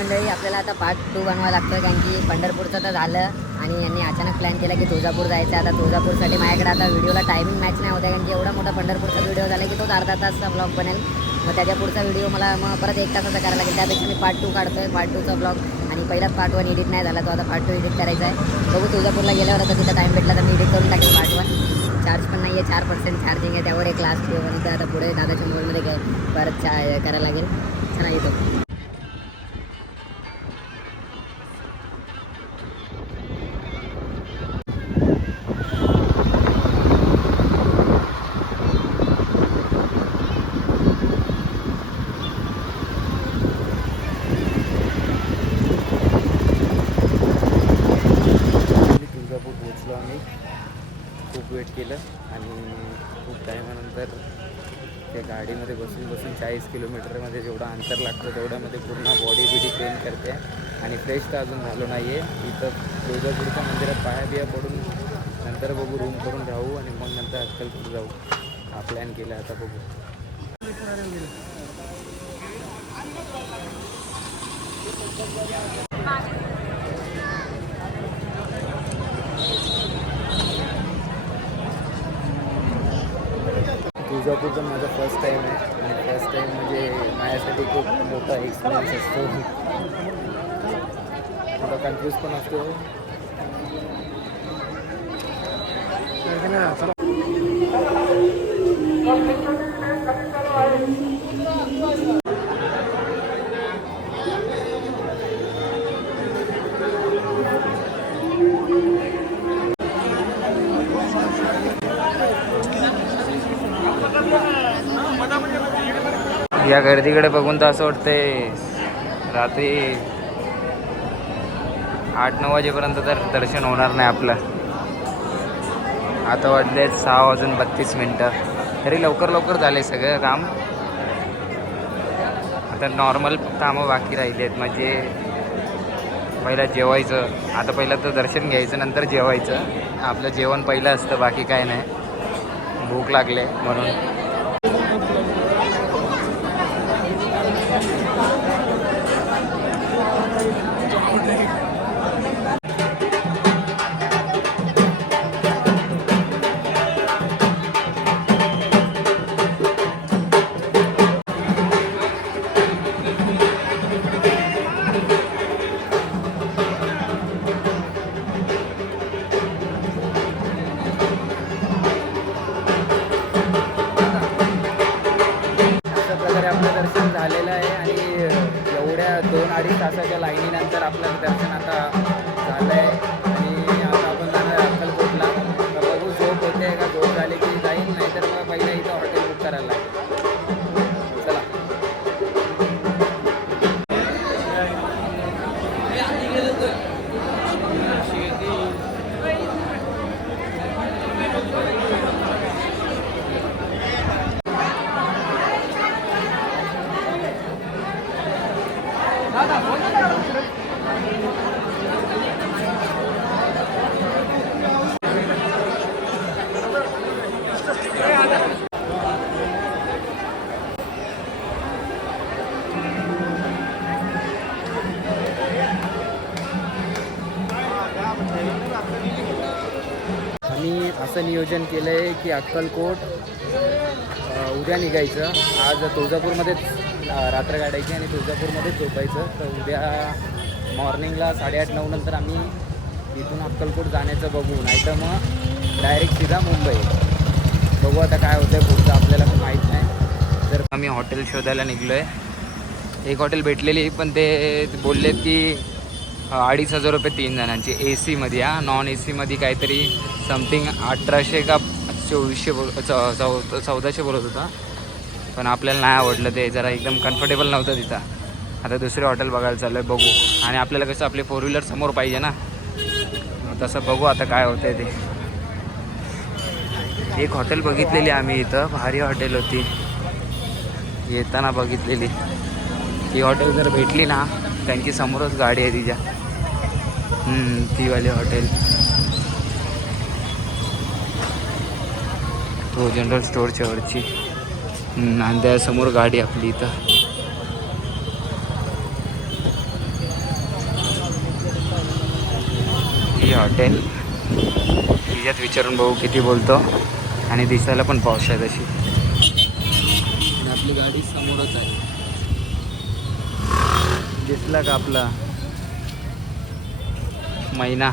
मंडळी आपल्याला आता पार्ट 2 बनवावं लागतं, कारण की पंढरपूरचं तर झालं आणि यांनी अचानक प्लॅन केला की तुळजापूर जायचं. आता तुळजापूरसाठी माझ्याकडे आता व्हिडिओला टायमिंग मॅच नाही होता, कारण की एवढा मोठा पंढरपूरचा व्हिडिओ झाला की तोच अर्धा तासचा ब्लॉग बनेल. मग त्याच्या पुढचा व्हिडिओ मला मग परत 1 तासाचा करायला लागेल. त्यापेक्षा मी पार्ट 2 काढतो आहे. पार्ट 2चा ब्लॉग आणि पहिलाच पार्ट 1 एडिट नाही झाला, तो आता पार्ट 2 एडिट करायचा आहे. बघू तुळजापूरला गेल्यावर आता तिथं टाईम भेटला तर मी एडिट करून टाकेल पार्ट 1. चार्ज पण नाही आहे, 4% चार्जिंग आहे, त्यावर एक लास्ट ठेव आणि आता पुढे दादाच्या मोबाईलमध्ये परत करायला लागेल. छान येतो. तुळजापूर पोचलो आम्ही. खूप वेट केलं आणि खूप टायमानंतर त्या गाडीमध्ये बसून 40 किलोमीटरमध्ये जेवढं अंतर लागतं तेवढ्यामध्ये पूर्ण बॉडी पेन करते आणि फ्रेश तर अजून झालो नाही आहे. इथं तुळजापूरच्या मंदिरात पाया बिया पडून नंतर बघू, रूम करून राहू आणि मग नंतर अक्कलकोट जाऊ. हा प्लॅन केला, आता बघू. तुळजापूरचा माझा फर्स्ट टाईम आहे आणि फर्स्ट टाईम म्हणजे माझ्यासाठी खूप मोठा एक्सपिरियन्स असतो. थोडा कन्फ्यूज पण असतो. या गर्दीकडे बघून तर असं वाटतंय रात्री 8-9 वाजेपर्यंत तर दर्शन होणार नाही आपलं. आता वाजले 6:32. तरी लवकर झाले सगळं काम. आता नॉर्मल कामं बाकी राहिली आहेत, म्हणजे पहिलं जेवायचं. आता पहिलं तर दर्शन घ्यायचं, नंतर जेवायचं. आपलं जेवण पहिलं असतं, बाकी काय नाही. भूक लागले म्हणून. आपलं दर्शन झालेलं आहे आणि एवढ्या 2-2.5 तासाच्या लाईनीनंतर आपलं दर्शन आता झालं आहे आणि आता आपण जाणार आहे अक्कलकोटला. तर बघू झोप होते का, झोप झाली की जाईल, नाही तर मग पहिलं इथं हॉटेल बुक करायला लागेल. चला. आम्ही असं नियोजन केलं आहे की अक्कलकोट उद्या निघायचं. आज तुळजापूरमध्येच रात्र काढायची आणि तुळजापूरमध्येच झोपायचं. तर उद्या मॉर्निंगला 8:30-9 नंतर आम्ही इथून अक्कलकोट जाण्याचं बघू, नाही तर मग डायरेक्ट सीधा मुंबई. बघू आता काय होतं आहे पुढचं, आपल्याला पण माहीत नाही. तर आम्ही हॉटेल शोधायला निघलो आहे. एक हॉटेल भेटलेली, पण ते बोललेत की 2,500 रुपये 3 जणांची, AC मध्ये. नॉन AC मध्ये काहीतरी समथिंग 1,800 का 2,400 बोलत होता. पण आपल्याला नाही आवडलं ते, जरा एकदम कम्फर्टेबल नव्हतं तिथं. आता दुसरे हॉटेल बघायला चालू आहे, बघू. आणि आपल्याला कसं आपली 4 व्हीलर समोर पाहिजे ना, तसं बघू आता काय होतं आहे ते. एक हॉटेल बघितलेली आम्ही इथं, भारी हॉटेल होती, येताना बघितलेली. ती हॉटेल जर भेटली ना, त्यांची समोरच गाडी आहे तिच्या, ती वाली हॉटेल. तो जनरल स्टोअरच्या वरची, आणि त्यासमोर गाडी आपली इथं. हॉटेल. तिच्यात विचारून बघू किती बोलतो. आणि दिसायला पण पॉश आहे तशी. आणि आपली गाडी समोरच आहे. दिसला का आपला मैना.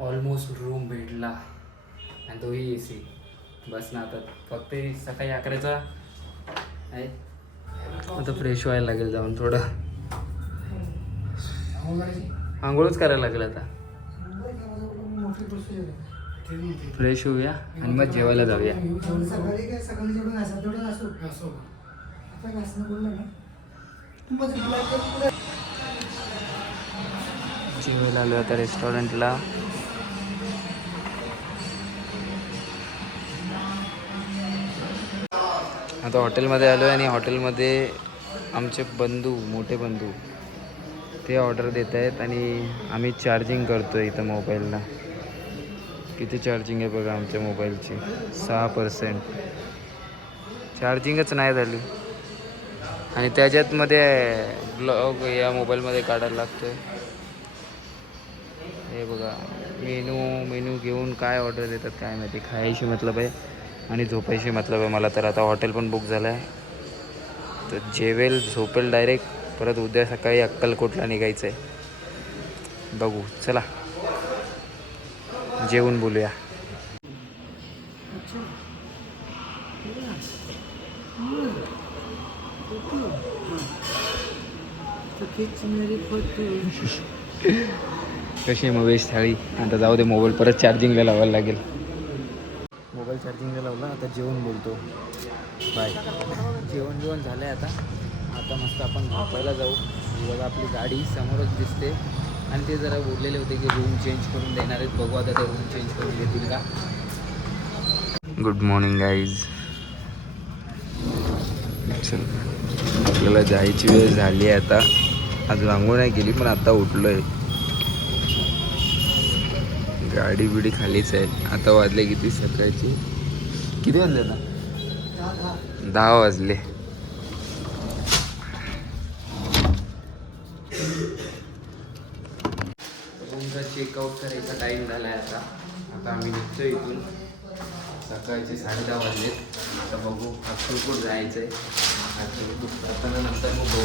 ऑलमोस्ट रूम भेटला आणि तोही AC. बस ना आता फक्त सकाळी 11चा आहे. आता फ्रेश व्हायला लागेल जाऊन थोडं. आंघोळच करायला लागेल आता. फ्रेश होऊया आणि मग जेवायला जाऊया. जेवायला आलो आता रेस्टॉरंटला. आता हॉटेलमध्ये आलो आहे आणि हॉटेलमध्ये आमचे बंधू, मोठे बंधू ते ऑर्डर देत आहेत आणि आम्ही चार्जिंग करतो आहे इथं मोबाईलला. किती चार्जिंग आहे बघा आमच्या मोबाईलची. 6% चार्जिंगच नाही झाली. आणि त्याच्यातमध्ये ब्लॉग या मोबाईलमध्ये काढायला लागतो आहे. हे बघा मेनू घेऊन काय ऑर्डर देतात काय माहिती. खायची मतलब आहे आणि झोपायची मतलब आहे मला. तर आता हॉटेल पण बुक झालं आहे. तर जेवेल झोपेल डायरेक्ट. परत उद्या सकाळी अक्कलकोटला निघायचं आहे. बघू चला जेवून बोलूया. कशी आहे मग वेश थाळी. आता जाऊ दे मोबाईल परत चार्जिंगला लावायला लागेल. मोबाईल चार्जिंगला लावला. आता जेवून बोलतो. बाय. जेवण झालं आहे आता मस्त आपण झोपायला जाऊ. बघा आपली गाडी समोरच दिसते. आणि ते जरा बोललेले होते की रूम चेंज करून देणार आहेत. बघू आता ते रूम चेंज करून देतील का. Good morning guys. चल आपल्याला जायची वेळ झाली आहे आता. अजून आंघोळ नाही केली पण आता उठलो आहे. गाडी बिडी खालीच आहे. आता वाजले किती सकाळची. किती वाजले आता 10 वाजले. रूमचा चेकआउट करायचा टाईम झाला आहे आता आम्ही निघतो इथून. सकाळचे 10:30 वाजलेत. आता बघू अक्कलकोट जायचं आहे. अक्कलकोट जाताना नंतर मग बघू.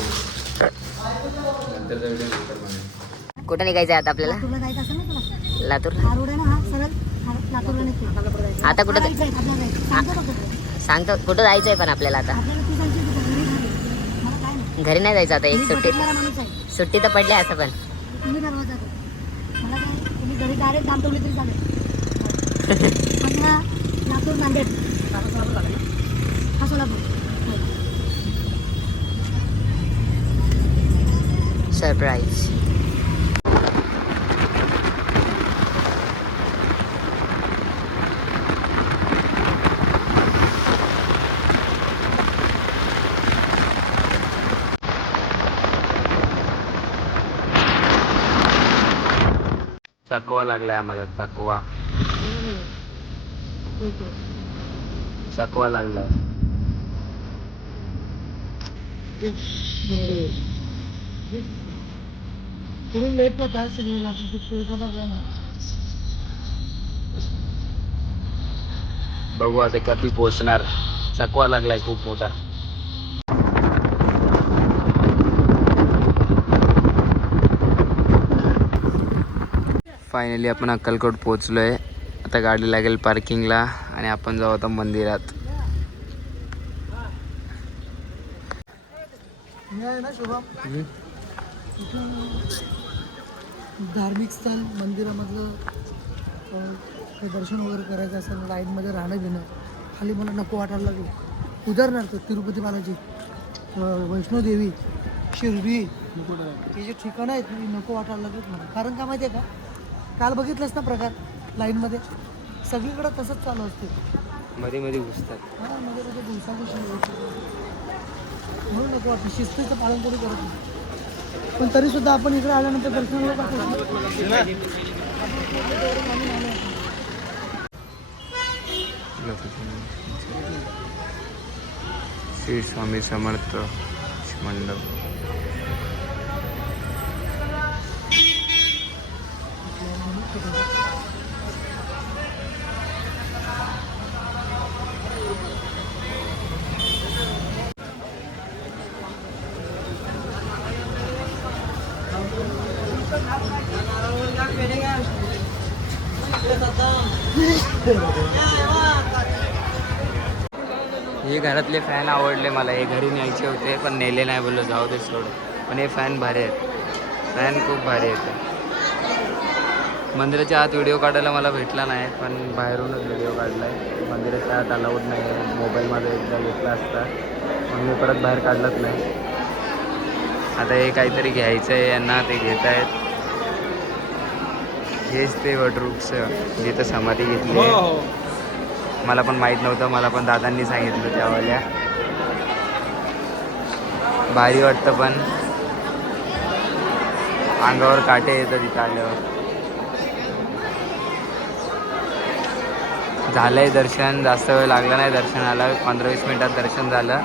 नंतरचा व्हिडिओ नंतर बनवेल. कुठं निघायचं आहे आता आपल्याला. लातूरला जायचं असेल ना तुला. लातूरला. हा रोड आहे ना हा सरळ लातूरला निघतो. आता कुठं जायचं आहे आपल्याला जायचं. सांगतो बघ. सांगतो कुठं जायचं आहे पण आपल्याला आता. आपल्याला ती जायची होती घरी घरी. मला काय नाही. घरी नाही जायचं आता. एक मी सुट्टी पटकन माणूस आहे. सुट्टी तर पडली असं पण. तुम्ही ठरवायचा तो. मला काय तुम्ही घरी डायरेक्ट दामटवली तरी चालेल. मला लातूर नांदेड हा सोलापूर. सरप्राईज. चकवा लागलाय आम्हाला. चकवा लागलाय. लेट होता बघू आता कधी पोहोचणार. चकवा लागलाय खूप मोठा. फायनली आपण अक्कलकोट पोहोचलो आहे. आता गाडी लागेल पार्किंगला आणि आपण जाऊ आता मंदिरात. ना शुभम धार्मिक स्थळ मंदिरामधलं काही दर्शन वगैरे करायचं असेल लाईनमध्ये राहणं घेणं खाली मला नको वाटायला लागलं. उदाहरणार्थ तिरुपती बालाजी, वैष्णोदेवी, शिर्डी हे जे ठिकाणं आहेत मी नको वाटायला लागत मला. कारण का माहिती आहे का, काल बघितलंच ना प्रकार लाईनमध्ये सगळीकडे तसंच चालू असते. मध्ये मध्ये घुसतात. हां मध्ये दिवसाची म्हणून नको वाटतं. शिस्तीचं पालन कोणी करत नाही. पण तरीसुद्धा आपण इकडे आल्यानंतर दर्शनाला श्री स्वामी समर्थ मंडप. हे घरातले फॅन आवडले मला, हे घरी न्यायचे होते पण नेले नाही, बोललो जाऊ दे सोड. पण हे फॅन भारी आहेत, फॅन खूप भारी आहेत. मंदिराच्या आत व्हिडिओ काढायला मला भेटला नाही, पण बाहेरूनच व्हिडिओ काढला आहे. मंदिराच्या आत अलाउड नाही आहे, मोबाईलमध्ये एकदा घेतला असता पण मी परत बाहेर काढलंच नाही. आता हे काहीतरी घ्यायचं आहे यांना, ते घेत आहेत. हेच ते वटवृक्ष जिथं समाधी घेतली आहे. मला पण माहीत नव्हतं, मला पण दादांनी सांगितलं त्यावाल्या. भारी वाटतं पण अंगावर काटे येतं तिथं आल्यावर. झालं आहे दर्शन, जास्त वेळ लागला नाही दर्शनाला, 15-20 मिनटात दर्शन झालं.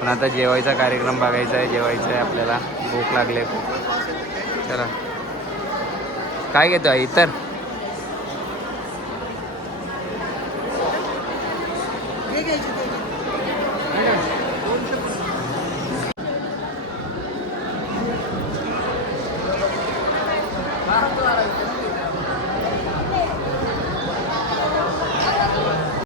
पण आता जेवायचा कार्यक्रम बघायचा आहे, जेवायचं आहे आपल्याला, भूक लागली आहे खूप. चला काय घेतो आहे इतर?